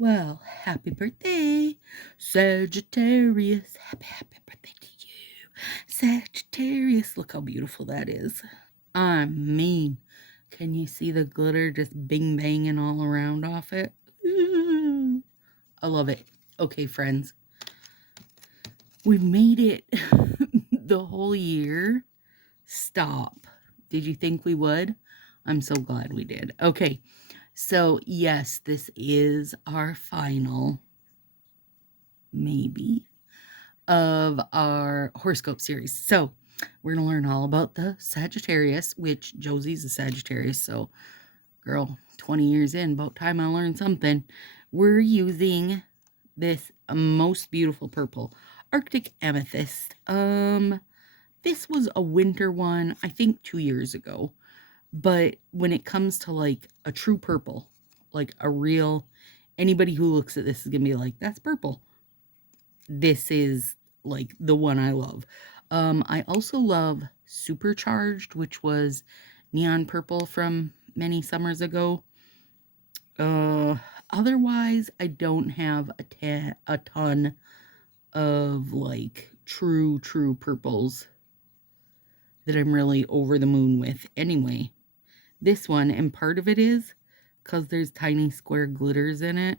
Well, happy birthday, Sagittarius. Happy birthday to you, Sagittarius. Look how beautiful that is. I mean, can you see the glitter just bing banging all around off it? Ooh, I love it. Okay, friends, we've made it the whole year. Stop. Did you think we would? I'm so glad we did. Okay, so yes, this is our final, maybe, of our horoscope series. So we're going to learn all about the Sagittarius, which Josie's a Sagittarius. So, girl, 20 years in, about time I learned something. We're using this most beautiful purple, Arctic Amethyst. This was a winter one, I think 2 years ago. But when it comes to like a true purple, like a real, anybody who looks at this is going to be like, that's purple. This is like the one I love. I also love Supercharged, which was neon purple from many summers ago. Otherwise, I don't have a ton of like true purples that I'm really over the moon with. Anyway, this one, and part of it is because there's tiny square glitters in it.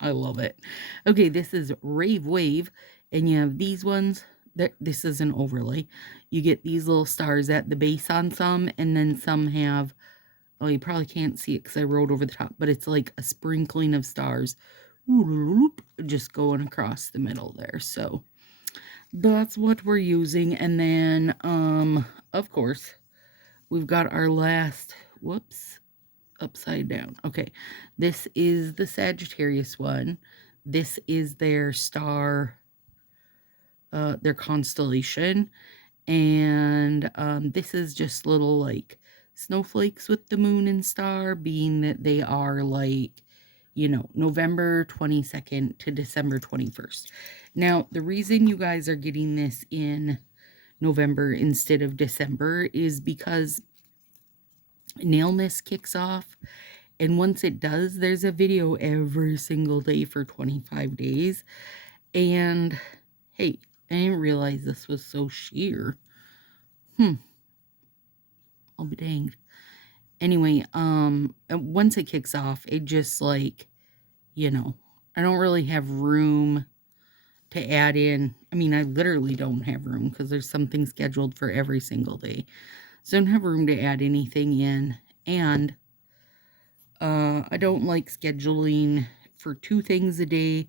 I love it. Okay, this is Rave Wave, and you have these ones. This is an overlay. You get these little stars at the base on some, and then some have, oh, you probably can't see it because I wrote over the top, but it's like a sprinkling of stars just going across the middle there. So that's what we're using. And then, of course, we've got our last, whoops, upside down. Okay, this is the Sagittarius one. This is their star, their constellation. And this is just little like snowflakes with the moon and star, being that they are like, you know, November 22nd to December 21st. Now, the reason you guys are getting this in November instead of December is because Nailness kicks off, and once it does, there's a video every single day for 25 days. And hey, I didn't realize this was so sheer. I'll be danged. Anyway, once it kicks off, it just like, you know, I don't really have room to add in. I mean, I literally don't have room because there's something scheduled for every single day. So I don't have room to add anything in. And I don't like scheduling for 2 things a day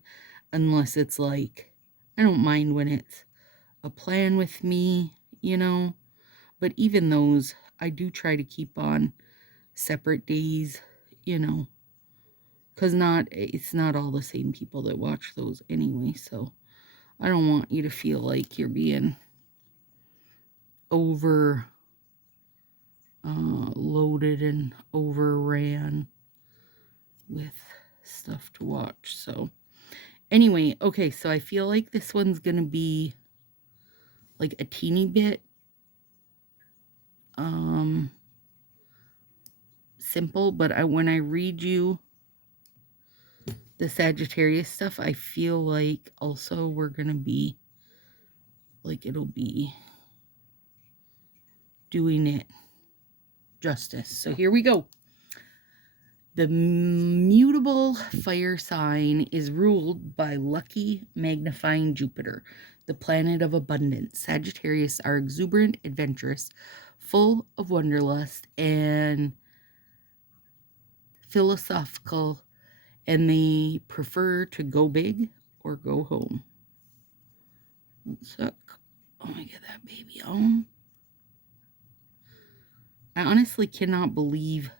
unless it's like, I don't mind when it's a plan with me, you know. But even those, I do try to keep on separate days, you know, because it's not all the same people that watch those anyway. So I don't want you to feel like you're being over loaded and overran with stuff to watch. So anyway, okay, so I feel like this one's gonna be like a teeny bit simple, but when I read you the Sagittarius stuff, I feel like also we're gonna be like, it'll be doing it justice. So here we go. The mutable fire sign is ruled by lucky magnifying Jupiter, the planet of abundance. Sagittarius are exuberant, adventurous, full of wanderlust, and philosophical, and they prefer to go big or go home. One sec. Oh, I get that baby on. I honestly cannot believe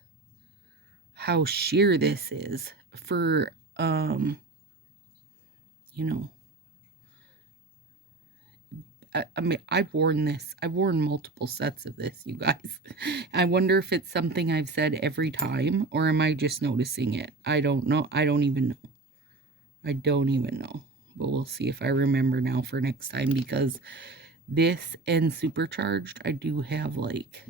how sheer this is for, you know, I mean, I've worn this. I've worn multiple sets of this, you guys. I wonder if it's something I've said every time, or am I just noticing it? I don't know. I don't even know. I don't even know. But we'll see if I remember now for next time, because this and Supercharged, I do have like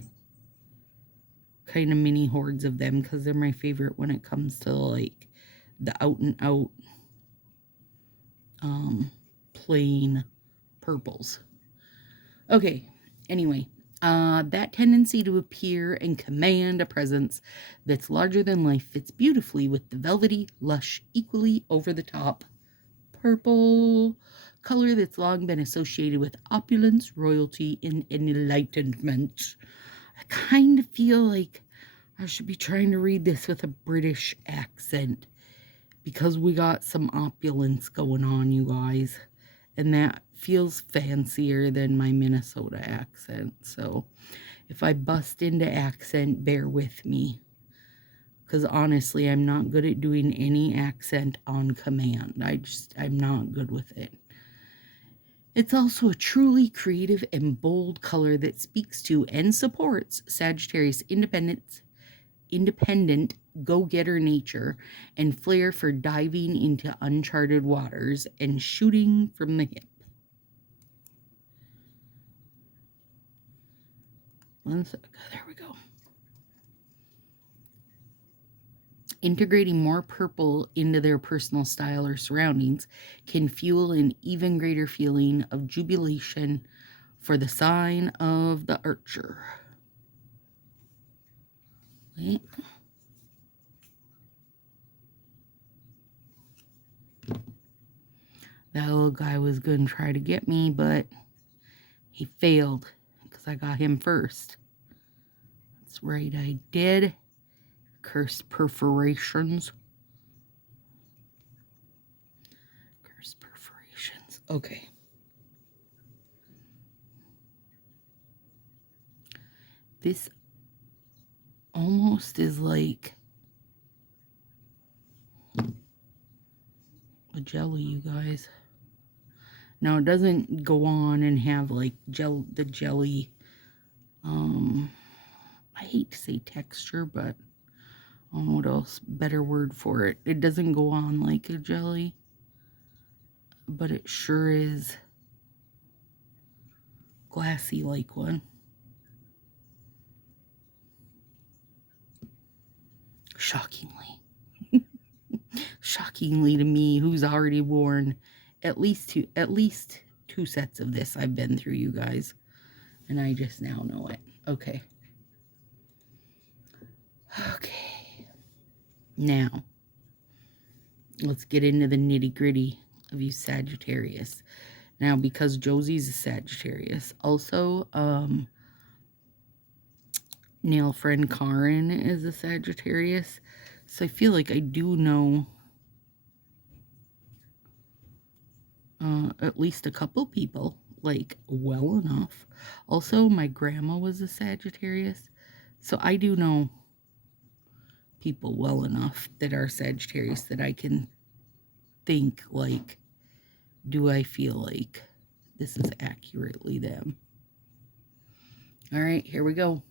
kind of mini hordes of them because they're my favorite when it comes to like the out and out plain purples. Okay, anyway, that tendency to appear and command a presence that's larger than life fits beautifully with the velvety, lush, equally over the top purple color that's long been associated with opulence, royalty, and enlightenment. I kind of feel like I should be trying to read this with a British accent because we got some opulence going on, you guys. And that feels fancier than my Minnesota accent. So if I bust into accent, bear with me. Because honestly, I'm not good at doing any accent on command. I'm not good with it. It's also a truly creative and bold color that speaks to and supports Sagittarius independent go-getter nature and flair for diving into uncharted waters and shooting from the hip. There we go. Integrating more purple into their personal style or surroundings can fuel an even greater feeling of jubilation for the sign of the Archer. Wait. That little guy was going to try to get me, but he failed because I got him first. That's right, I did. Cursed perforations. Cursed perforations. Okay. This almost is like a jelly, you guys. Now, it doesn't go on and have like the jelly, I hate to say texture, but I don't know what else, better word for it. It doesn't go on like a jelly, but it sure is glassy like one. Shockingly. Shockingly to me, who's already worn at least two sets of this I've been through, you guys. And I just now know it. Okay. Okay. Now, let's get into the nitty-gritty of you Sagittarius. Now, because Josie's a Sagittarius, also, nail friend Karen is a Sagittarius. So I feel like I do know at least a couple people, like, well enough. Also, my grandma was a Sagittarius. So I do know people well enough that are Sagittarius that I can think, like, do I feel like this is accurately them? All right, here we go.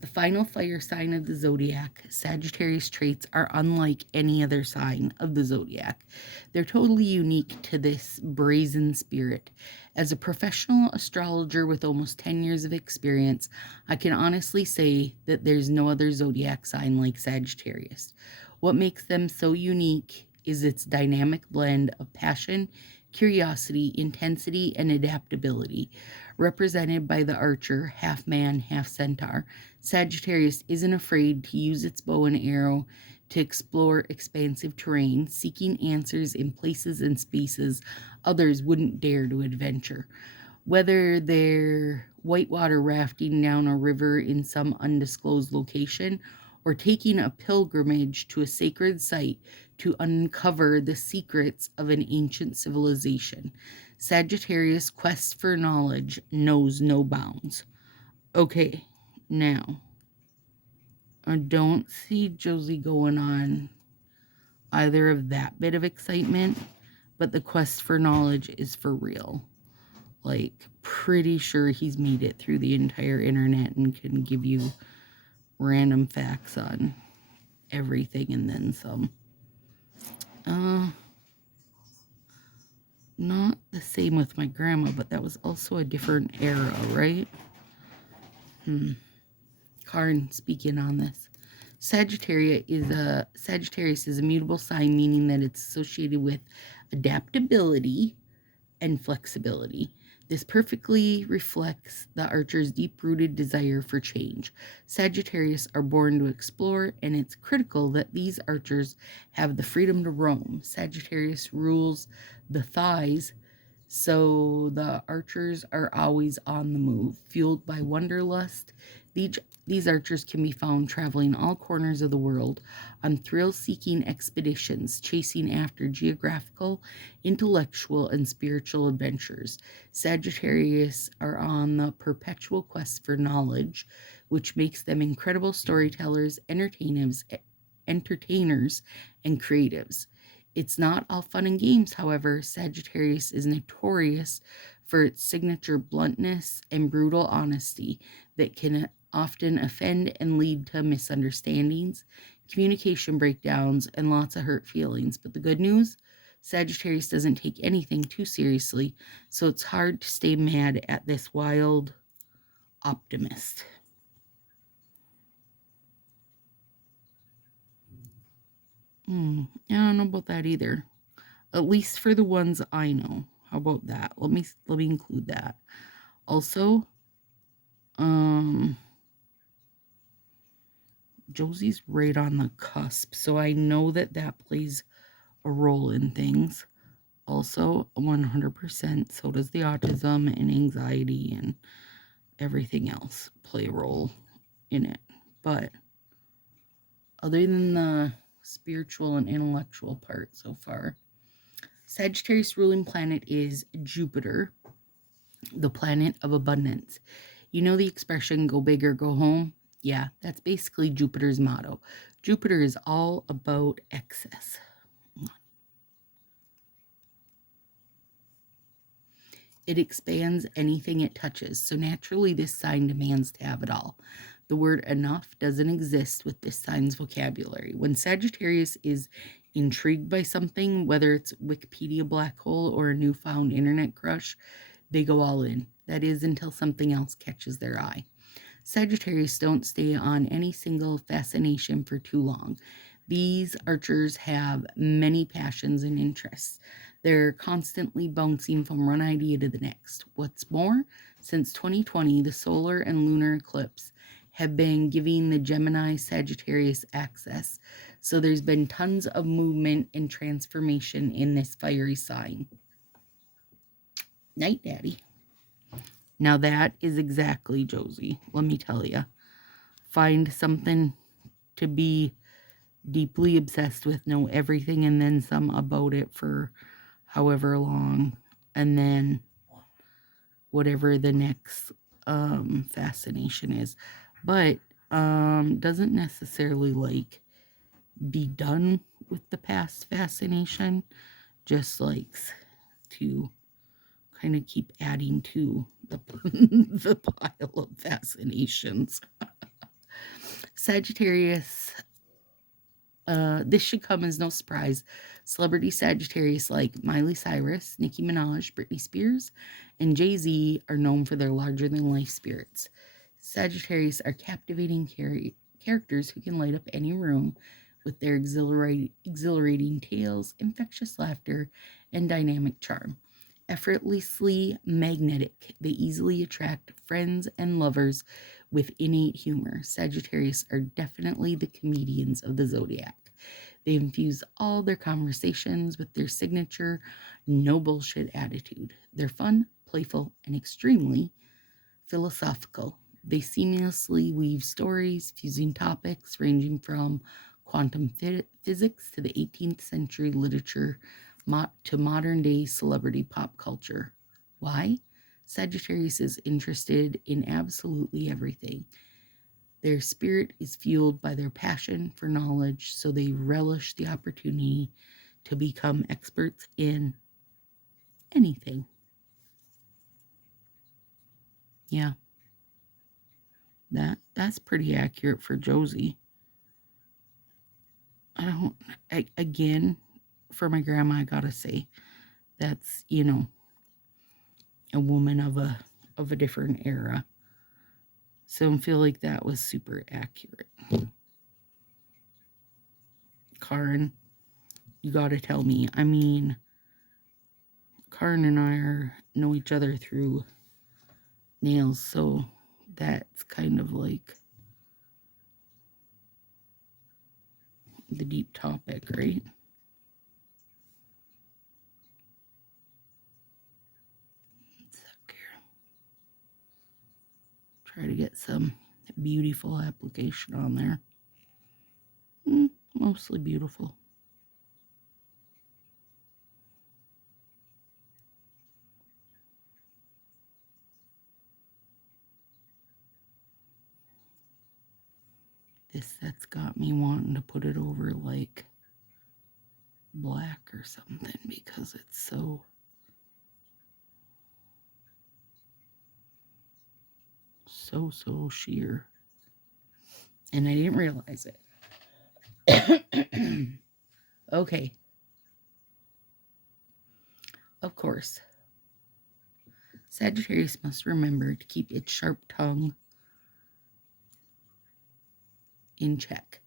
The final fire sign of the zodiac, Sagittarius traits are unlike any other sign of the zodiac. They're totally unique to this brazen spirit. As a professional astrologer with almost 10 years of experience, I can honestly say that there's no other zodiac sign like Sagittarius. What makes them so unique is its dynamic blend of passion, curiosity, intensity, and adaptability. Represented by the Archer, half man, half centaur, Sagittarius isn't afraid to use its bow and arrow to explore expansive terrain, seeking answers in places and spaces others wouldn't dare to adventure. Whether they're whitewater rafting down a river in some undisclosed location or taking a pilgrimage to a sacred site to uncover the secrets of an ancient civilization, Sagittarius' quest for knowledge knows no bounds. Okay, now, I don't see Josie going on either of that bit of excitement, but the quest for knowledge is for real. Like, pretty sure he's made it through the entire internet and can give you random facts on everything and then some. Not the same with my grandma, but that was also a different era, right? Karen, speaking on this. Sagittarius is a mutable sign, meaning that it's associated with adaptability and flexibility. This perfectly reflects the archer's deep-rooted desire for change. Sagittarius are born to explore, and it's critical that these archers have the freedom to roam. Sagittarius rules the thighs, so the archers are always on the move. Fueled by wanderlust, these archers can be found traveling all corners of the world on thrill-seeking expeditions, chasing after geographical, intellectual, and spiritual adventures. Sagittarius are on the perpetual quest for knowledge, which makes them incredible storytellers, entertainers, and creatives. It's not all fun and games, however. Sagittarius is notorious for its signature bluntness and brutal honesty that can often offend and lead to misunderstandings, communication breakdowns, and lots of hurt feelings. But the good news, Sagittarius doesn't take anything too seriously, so it's hard to stay mad at this wild optimist. I don't know about that either. At least for the ones I know. How about that? Let me include that. Also, Josie's right on the cusp, so I know that plays a role in things. Also, 100%, so does the autism and anxiety and everything else play a role in it. But other than the spiritual and intellectual part so far, Sagittarius ruling planet is Jupiter, the planet of abundance. You know the expression, go big or go home? Yeah, that's basically Jupiter's motto. Jupiter is all about excess. It expands anything it touches, so naturally this sign demands to have it all. The word enough doesn't exist with this sign's vocabulary. When Sagittarius is intrigued by something, whether it's Wikipedia black hole or a newfound internet crush, they go all in. That is, until something else catches their eye. Sagittarius don't stay on any single fascination for too long. These archers have many passions and interests. They're constantly bouncing from one idea to the next. What's more, since 2020, the solar and lunar eclipse have been giving the Gemini Sagittarius access. So there's been tons of movement and transformation in this fiery sign. Night, Daddy. Now that is exactly Josie, let me tell you. Find something to be deeply obsessed with, know everything and then some about it for however long, and then whatever the next fascination is. But doesn't necessarily like be done with the past fascination, just likes to kind of keep adding to the, the pile of fascinations. Sagittarius, this should come as no surprise. Celebrity Sagittarius like Miley Cyrus, Nicki Minaj, Britney Spears, and Jay-Z are known for their larger-than-life spirits. Sagittarius are captivating characters who can light up any room with their exhilarating tales, infectious laughter, and dynamic charm. Effortlessly magnetic, they easily attract friends and lovers with innate humor. Sagittarius are definitely the comedians of the zodiac. They infuse all their conversations with their signature no bullshit attitude. They're fun, playful, and extremely philosophical. They seamlessly weave stories, fusing topics ranging from quantum physics to the 18th century literature to modern day celebrity pop culture. Why? Sagittarius is interested in absolutely everything. Their spirit is fueled by their passion for knowledge, so they relish the opportunity to become experts in anything. Yeah. That's pretty accurate for Josie. Again, for my grandma, I gotta say, that's, a woman of a different era. So I feel like that was super accurate. Karen, you gotta tell me. I mean, Karen and I know each other through nails, so that's kind of like the deep topic, right? Try to get some beautiful application on there. Mostly beautiful. That's got me wanting to put it over like black or something because it's so sheer. And I didn't realize it. Okay. Of course, Sagittarius must remember to keep its sharp tongue in check.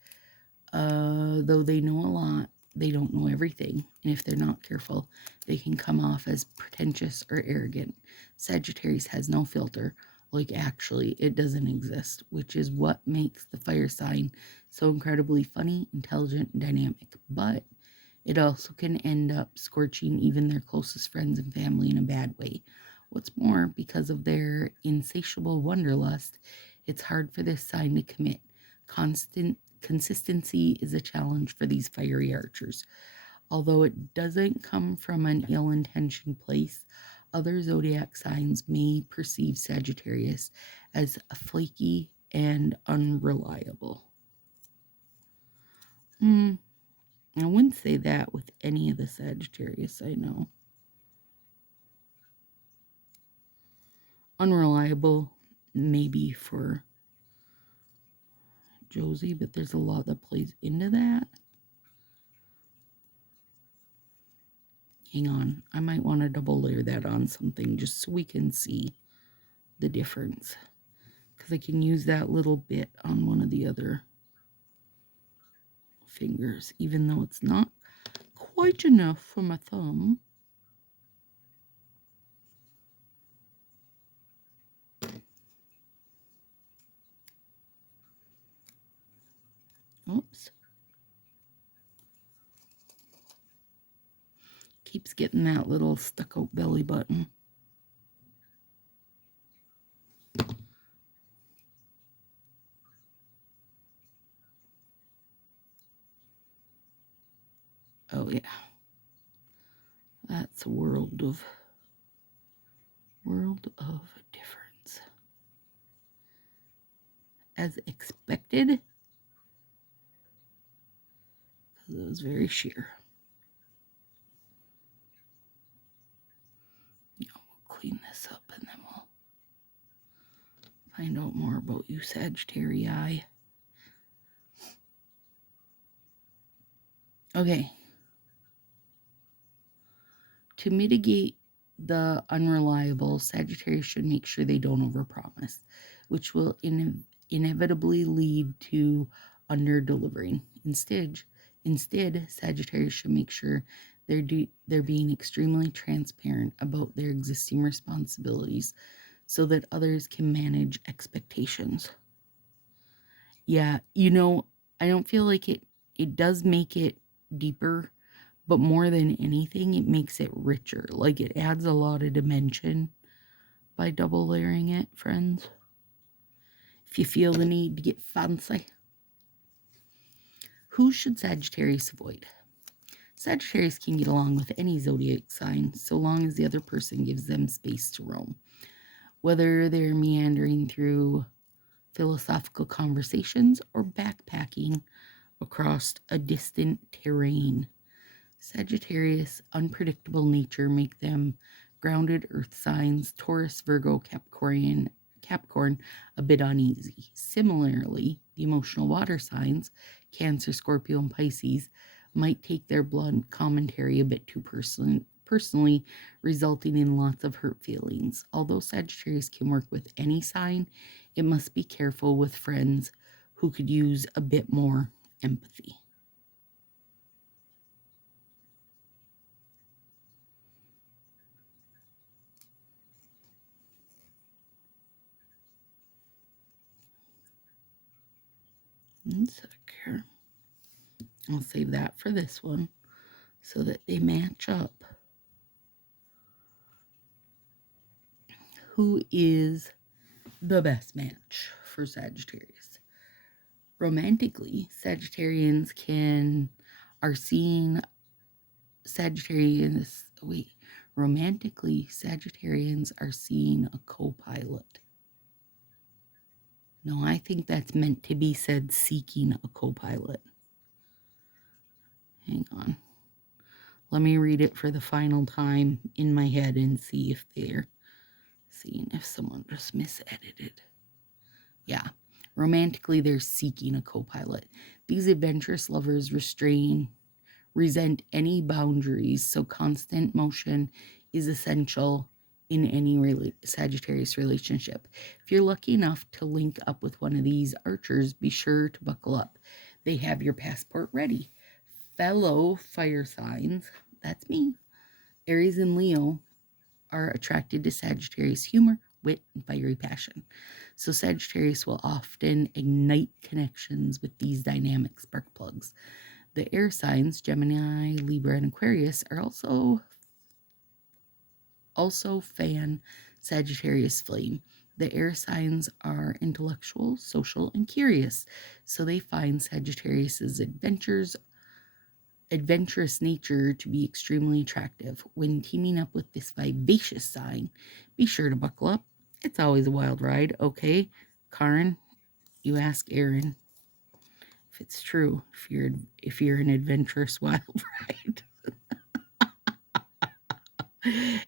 Though they know a lot, they don't know everything, and if they're not careful, they can come off as pretentious or arrogant. Sagittarius has no filter, like actually it doesn't exist, which is what makes the fire sign so incredibly funny, intelligent, and dynamic. But it also can end up scorching even their closest friends and family in a bad way. What's more, because of their insatiable wanderlust, it's hard for this sign to commit. Consistency is a challenge for these fiery archers. Although it doesn't come from an ill-intentioned place, other zodiac signs may perceive Sagittarius as flaky and unreliable. I wouldn't say that with any of the Sagittarius I know. Unreliable, maybe for Josie, but there's a lot that plays into that. Hang on, I might want to double layer that on something just so we can see the difference. Because I can use that little bit on one of the other fingers, even though it's not quite enough for my thumb. Oops. Keeps getting that little stuck-out belly button. Oh yeah. That's a world of difference. As expected, because it was very sheer. We'll clean this up and then we'll find out more about you, Sagittarius. Okay. To mitigate the unreliable, Sagittarius should make sure they don't overpromise, which will inevitably lead to under-delivering. Instead, Sagittarius should make sure they're being extremely transparent about their existing responsibilities so that others can manage expectations. Yeah, I don't feel like it does make it deeper, but more than anything, it makes it richer. Like, it adds a lot of dimension by double layering it, friends. If you feel the need to get fancy. Who should Sagittarius avoid? Sagittarius can get along with any zodiac sign so long as the other person gives them space to roam. Whether they're meandering through philosophical conversations or backpacking across a distant terrain. Sagittarius' unpredictable nature make them grounded earth signs, Taurus, Virgo, Capricorn a bit uneasy. Similarly, the emotional water signs, Cancer, Scorpio, and Pisces, might take their blunt commentary a bit too personally, resulting in lots of hurt feelings. Although Sagittarius can work with any sign, it must be careful with friends who could use a bit more empathy. One sec here. I'll save that for this one so that they match up. Who is the best match for Sagittarius? Romantically, romantically, Sagittarians are seeing a co-pilot. No, I think that's meant to be said seeking a co-pilot. Hang on. Let me read it for the final time in my head and see if they're seeing if someone just misedited. Yeah. Romantically, they're seeking a co-pilot. These adventurous lovers resent any boundaries, so constant motion is essential in any Sagittarius relationship. If you're lucky enough to link up with one of these archers, be sure to buckle up. They have your passport ready. Fellow fire signs, that's me, Aries and Leo, are attracted to Sagittarius humor, wit, and fiery passion. So Sagittarius will often ignite connections with these dynamic spark plugs. The air signs, Gemini, Libra, and Aquarius, are also fan Sagittarius flame. The air signs are intellectual, social, and curious, so they find Sagittarius's adventurous nature to be extremely attractive. When teaming up with this vivacious sign, be sure to buckle up. It's always a wild ride. Okay, Karen, you ask Aaron if it's true, if you're an adventurous wild ride.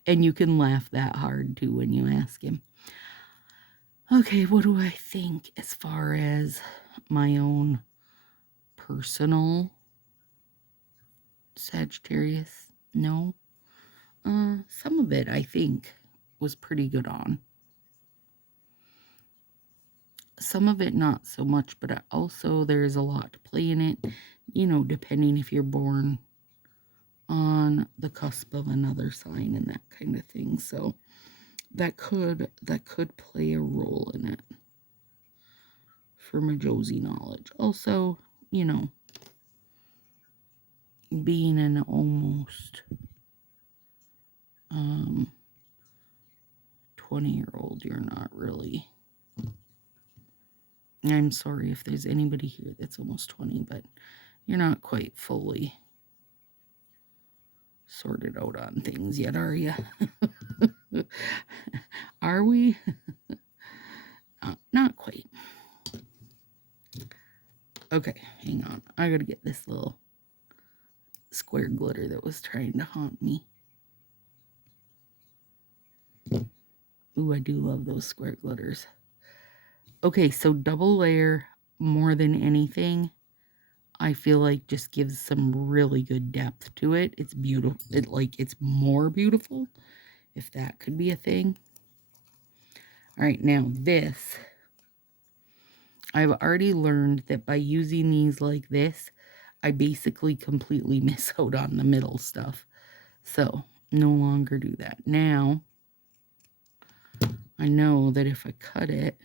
And you can laugh that hard too when you ask him. Okay, what do I think as far as my own personal Sagittarius? No. Some of it I think was pretty good on. Some of it not so much, but also there's a lot to play in it, you know, depending if you're born on the cusp of another sign and that kind of thing. So that could play a role in it for my Josie knowledge. Also, you know, being an almost 20-year-old, you're not really. I'm sorry if there's anybody here that's almost 20, but you're not quite fully sorted out on things yet, are you? Are we? Not quite. Okay, hang on. I gotta get this little square glitter that was trying to haunt me. Ooh, I do love those square glitters. Okay, so double layer more than anything, I feel like just gives some really good depth to it. It's beautiful. It's more beautiful, if that could be a thing. All right, now this, I've already learned that by using these like this, I basically completely miss out on the middle stuff. So, no longer do that. Now, I know that if I cut it,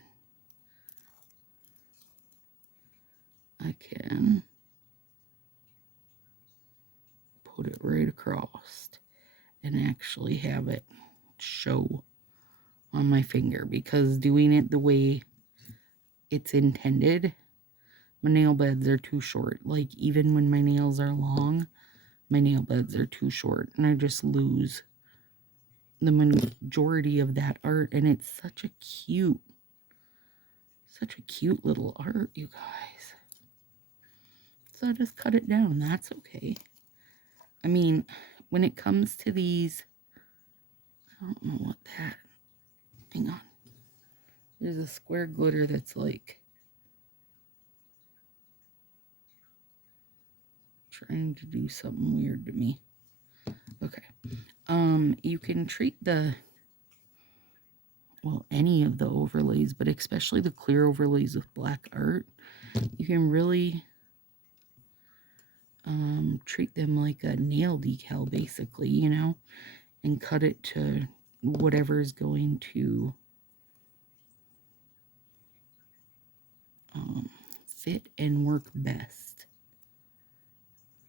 I can put it right across and actually have it show on my finger, because doing it the way it's intended, my nail beds are too short. Like, even when my nails are long, my nail beds are too short, and I just lose the majority of that art. And it's such a cute little art, you guys. So I just cut it down. That's okay. I mean, when it comes to these, I don't know what that, hang on. There's a square glitter that's like trying to do something weird to me. Okay. You can treat any of the overlays, but especially the clear overlays with black art, you can really treat them like a nail decal, basically, you know, and cut it to whatever is going to fit and work best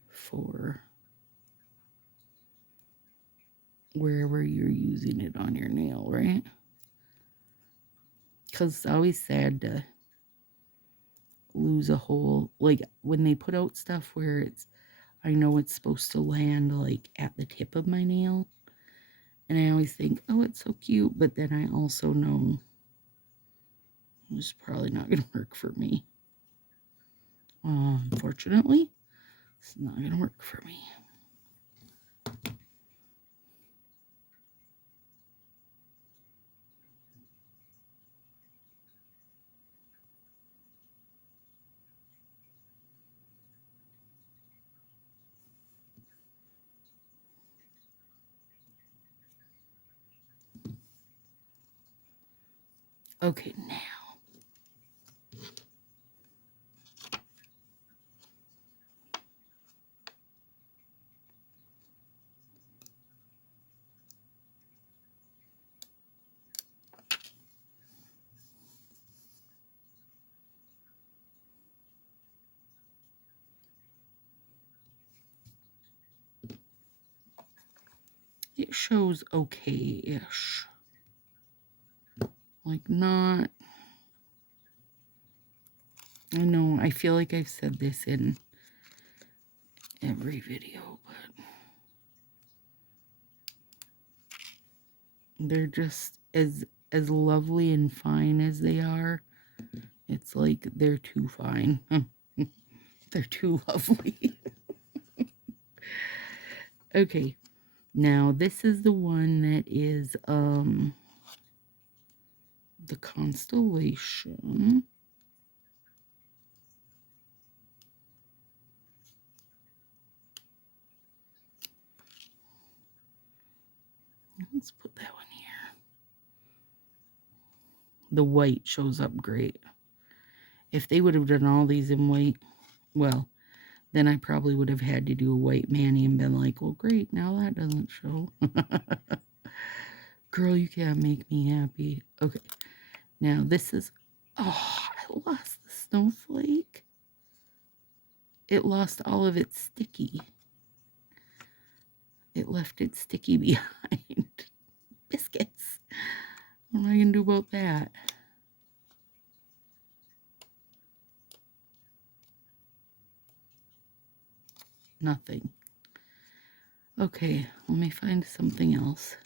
for wherever you're using it on your nail, right? Because it's always sad to lose a hole. Like when they put out stuff where I know it's supposed to land like at the tip of my nail. And I always think, oh, it's so cute. But then I also know it's probably not going to work for me. Unfortunately, it's not going to work for me. Okay, now. It shows okay-ish. Like not... I know, I feel like I've said this in every video, but they're just as lovely and fine as they are. It's like they're too fine. They're too lovely. Okay, now this is the one that is the constellation. Let's put that one here. The white shows up great. If they would have done all these in white, well, then I probably would have had to do a white mani and been like, well, great, now that doesn't show. Girl, you can't make me happy. Okay, now this is, oh, I lost the snowflake. It lost all of its sticky. It left its sticky behind. Biscuits. What am I going to do about that? Nothing. Okay, let me find something else.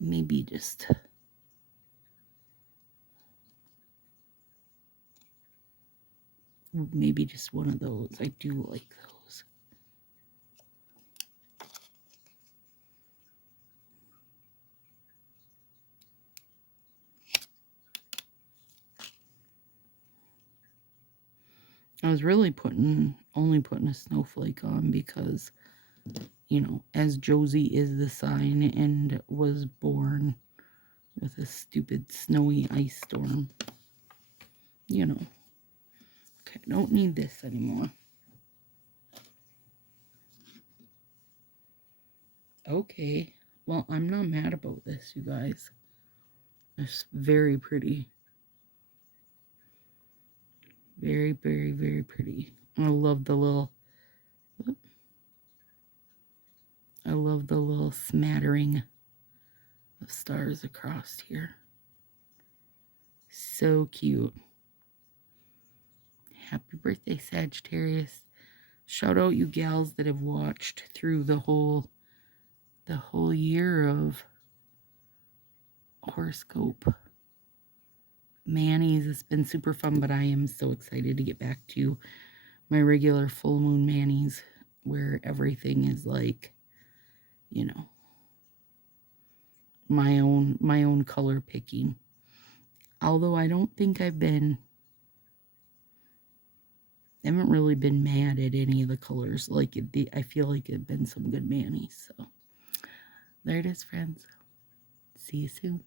Maybe just... maybe just one of those. I do like those. I was really only putting a snowflake on because, you know, as Josie is the sign and was born with a stupid snowy ice storm. You know. Okay, I don't need this anymore. Okay, well, I'm not mad about this, you guys. It's very pretty. Very, very, very pretty. I love the little... I love the little smattering of stars across here. So cute. Happy birthday, Sagittarius. Shout out you gals that have watched through the whole year of horoscope manis. It's been super fun, but I am so excited to get back to my regular full moon manis where everything is like, you know, my own color picking. Although I don't think I haven't really been mad at any of the colors. Like I feel like it's been some good manis. So there it is, friends. See you soon.